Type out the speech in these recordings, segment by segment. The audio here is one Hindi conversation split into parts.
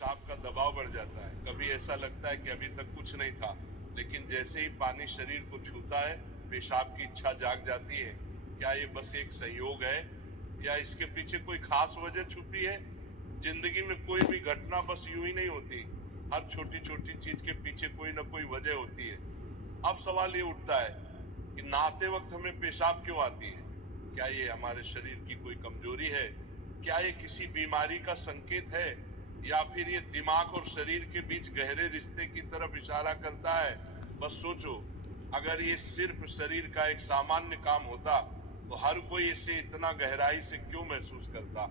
पेशाब का दबाव बढ़ जाता है। कभी ऐसा लगता है कि अभी तक कुछ नहीं था, लेकिन जैसे ही पानी शरीर को छूता है पेशाब की इच्छा जाग जाती है। क्या ये बस एक संयोग है या इसके पीछे कोई खास वजह छुपी है? जिंदगी में कोई भी घटना बस यूं ही नहीं होती, हर छोटी छोटी चीज के पीछे कोई ना कोई वजह होती है। अब सवाल ये उठता है कि नहाते वक्त हमें पेशाब क्यों आती है? क्या ये हमारे शरीर की कोई कमजोरी है? क्या ये किसी बीमारी का संकेत है, या फिर ये दिमाग और शरीर के बीच गहरे रिश्ते की तरफ इशारा करता है? बस सोचो, अगर ये सिर्फ शरीर का एक सामान्य काम होता तो हर कोई इसे इतना गहराई से क्यों महसूस करता?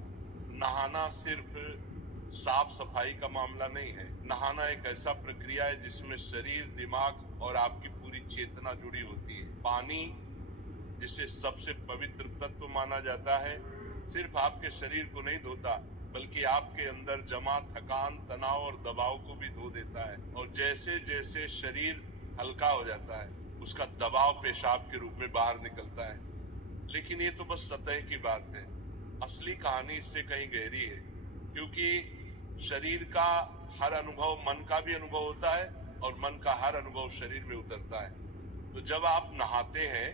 नहाना सिर्फ साफ सफाई का मामला नहीं है। नहाना एक ऐसा प्रक्रिया है जिसमें शरीर, दिमाग और आपकी पूरी चेतना जुड़ी होती है। पानी, जिसे सबसे पवित्र तत्व माना जाता है, सिर्फ आपके शरीर को नहीं धोता बल्कि आपके अंदर जमा थकान, तनाव और दबाव को भी धो देता है। और जैसे जैसे शरीर हल्का हो जाता है उसका दबाव पेशाब के रूप में बाहर निकलता है। लेकिन ये तो बस सतह की बात है। असली कहानी इससे कहीं गहरी है, क्योंकि शरीर का हर अनुभव मन का भी अनुभव होता है और मन का हर अनुभव शरीर में उतरता है। तो जब आप नहाते हैं,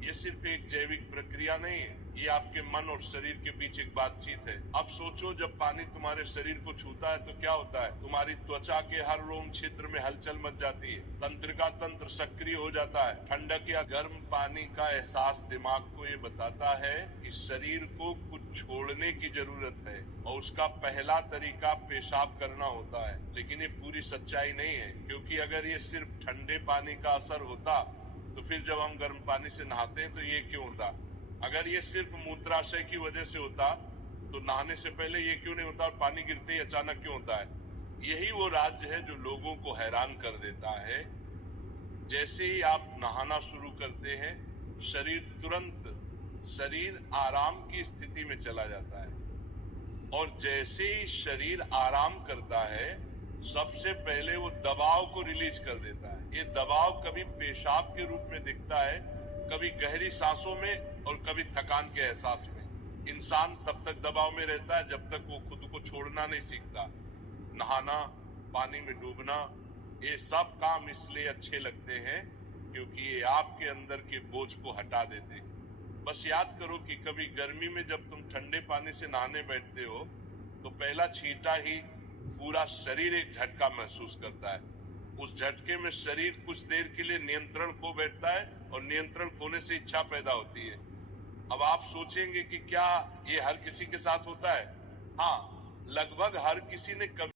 ये सिर्फ एक जैविक प्रक्रिया नहीं है, ये आपके मन और शरीर के बीच एक बातचीत है। अब सोचो, जब पानी तुम्हारे शरीर को छूता है तो क्या होता है? तुम्हारी त्वचा के हर रोम क्षेत्र में हलचल मच जाती है, तंत्रिका तंत्र सक्रिय हो जाता है। ठंडक या गर्म पानी का एहसास दिमाग को ये बताता है कि शरीर को कुछ छोड़ने की जरूरत है, और उसका पहला तरीका पेशाब करना होता है। लेकिन ये पूरी सच्चाई नहीं है, क्योंकि अगर ये सिर्फ ठंडे पानी का असर होता तो फिर जब हम गर्म पानी से नहाते हैं तो ये क्यों होता? अगर ये सिर्फ मूत्राशय की वजह से होता तो नहाने से पहले ये क्यों नहीं होता, और पानी गिरते ही अचानक क्यों होता है? यही वो राज्य है जो लोगों को हैरान कर देता है। जैसे ही आप नहाना शुरू करते हैं, शरीर आराम की स्थिति में चला जाता है, और जैसे ही शरीर आराम करता है सबसे पहले वो दबाव को रिलीज कर देता है। ये दबाव कभी पेशाब के रूप में दिखता है, कभी गहरी सांसों में और कभी थकान के एहसास में। इंसान तब तक दबाव में रहता है जब तक वो खुद को छोड़ना नहीं सीखता। नहाना, पानी में डूबना, ये सब काम इसलिए अच्छे लगते हैं क्योंकि ये आपके अंदर के बोझ को हटा देते हैं। बस याद करो कि कभी गर्मी में जब तुम ठंडे पानी से नहाने बैठते हो तो पहला छींटा ही पूरा शरीर एक झटका महसूस करता है। उस झटके में शरीर कुछ देर के लिए नियंत्रण खो बैठता है, और नियंत्रण खोने से इच्छा पैदा होती है। अब आप सोचेंगे कि क्या ये हर किसी के साथ होता है? हाँ, लगभग हर किसी ने कभी